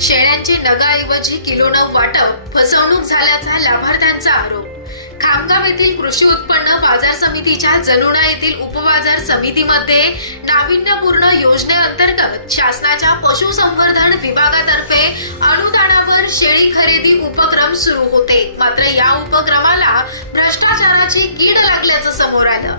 शेळ्यांची नगाऐवजी किलोनं वाटप फसवणूक झाल्याचा लाभार्थ्यांचा आरोप. खामगाव येथील कृषी उत्पन्न बाजार समितीच्या जलुणा येथील उपबाजार समितीमध्ये नाविन्यपूर्ण योजनेअंतर्गत शासनाच्या पशुसंवर्धन विभागातर्फे अनुदानावर शेळी खरेदी उपक्रम सुरू होते. मात्र या उपक्रमाला भ्रष्टाचाराची कीड लागल्याचं समोर आलं.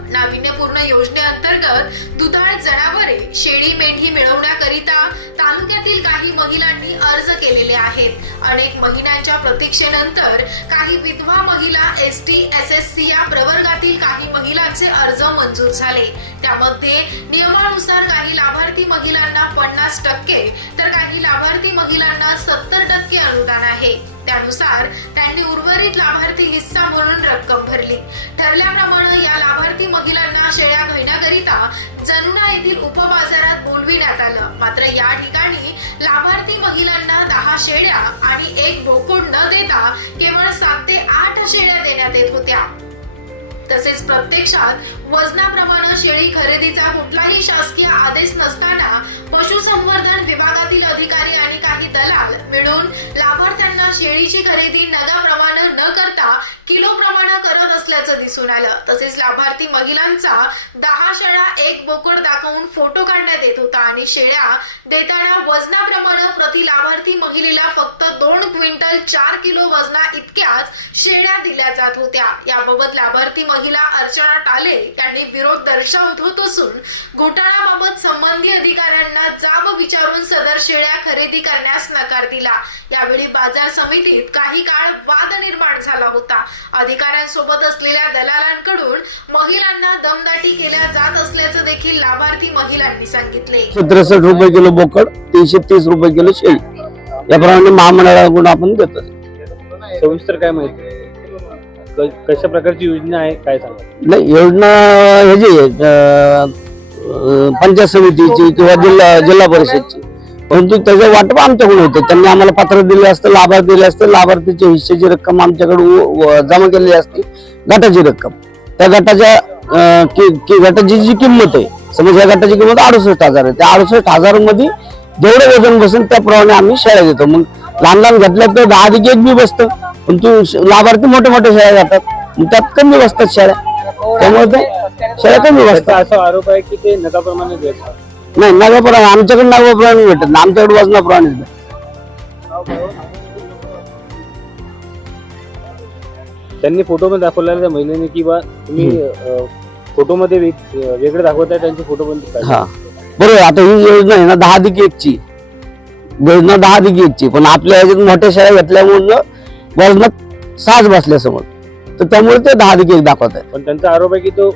जिल्ह्यातील काही महिलांनी अर्ज केलेले आहेत. अनेक महिन्यांच्या प्रतीक्षेनंतर काही विधवा महिला S T S S C या प्रवर्गातील काही महिलांचे अर्ज मंजूर झाले. त्यामध्ये नियमानुसार काही लाभार्थी महिलांना पन्नास टक्के तर काही लाभार्थी महिलांना सत्तर टक्के अनुदान आहे. त्यानुसार त्यांनी उर्वरित लाभार्थी हिस्सा म्हणून रक्कम भरली. ठरल्याप्रमाणे या लाभार्थी महिलांना शेळ्या घेण्याकरिता जनुना येथील उपबाजारात बोलविण्यात आलं. मात्र या ठिकाणी लाभार्थी महिलांना दहा शेळ्या आणि एक बोकुड न देता केवळ सात ते आठ शेळ्या देण्यात येत होत्या. तसेच प्रत्यक्षात वजनाप्रमाणे शेळी खरेदीचा कुठलाही शासकीय आदेश नसताना पशुसंवर्धन विभागातील अधिकारी आणि काही दलाल मिळून लाभार्थ्यांना शेळीची खरेदी नगाप्रमाणे न करता किलो प्रमाणे करत असल्याचं दिसून आलं. तसेच लाभार्थी महिलांचा दहा शेळा एक बोकड दाखवून फोटो काढण्यात येत होता आणि शेळ्या देताना वजनाप्रमाणे प्रति लाभार्थी महिलेला फक्त दोन क्विंटल चार किलो वजना इतक्या जात होत्या. याबाबत लाभार्थी महिला अर्चना टाले यांनी विरोध दर्शवत होत असून घोटाळ्याबाबत संबंधित अधिकाऱ्यांना जाब विचारून सदर शेळ्या खरेदी करण्यास नकार दिला. यावेळी बाजार समितीत काही काळ वाद निर्माण झाला होता. अधिकाऱ्यांसोबत असलेल्या दलालांकडून महिलांना दमदाटी केल्या जात असल्याचं देखील लाभार्थी महिलांनी सांगितले. त्रेसष्ट रुपये किलो बोकड तीनशे तीस रुपये किलो शेळी. याप्रमाणे महामंडळाकडून आपण देतो सविस्तर काय माहिती? क- कशा प्रकारची योजना आहे काय सांगा नाही योजना ह्याची आहे, अं, अं, पंचायत समितीची किंवा जिल्हा जिल्हा परिषदची. परंतु त्याचं वाटप आमच्याकडून होतं. त्यांनी आम्हाला पत्र दिले असतं लाभार्थी दिले असतं. लाभार्थीच्या हिश्श्याची रक्कम आमच्याकडे जमा केलेली असते. गटाची रक्कम. त्या गटाच्या अं, कि- कि- गटाची जी किंमत आहे समज या गटाची किंमत अडुसष्ट हजार आहे. त्या अडुसष्ट हजारमध्ये जेवढं वजन बसेल त्याप्रमाणे आम्ही शेळ्या देतो. मग लहान लहान घेतल्या तर दहा अधिक एक बी बसतं. पण तू लाभार्थी मोठे मोठे शेळ्या घेतात मग त्यात कमी बसतात शेळ्या त्यामुळे ते शेळ्या कमी त्याचा बसतात असा आरोप आहे की ते नकाप्रमाणे देतात नाही नगाप्रमाणे आमच्याकडे नगाप्रमाणे भेटत नाही. आमच्याकडे वजनाप्रमाणेच भेटतात. त्यांनी फोटोमध्ये दाखवलेल्या त्या महिलेने की बा तुम्ही अं, फोटोमध्ये वेग- अं, वेगळे दाखवताय त्यांचे फोटो पण. हा. बरोबर आहे. आता ही योजना आहे ना दहा दिक एकची. योजना दहा दिक एकची. पण आपल्या ह्याच्यात मोठ्या शेळ्या घेतल्यामुळे वजनात साज बसल्यासमोर. तर त्यामुळे ते दहा दिक एक दाखवत आहे पण त्यांचा आरोप आहे की तो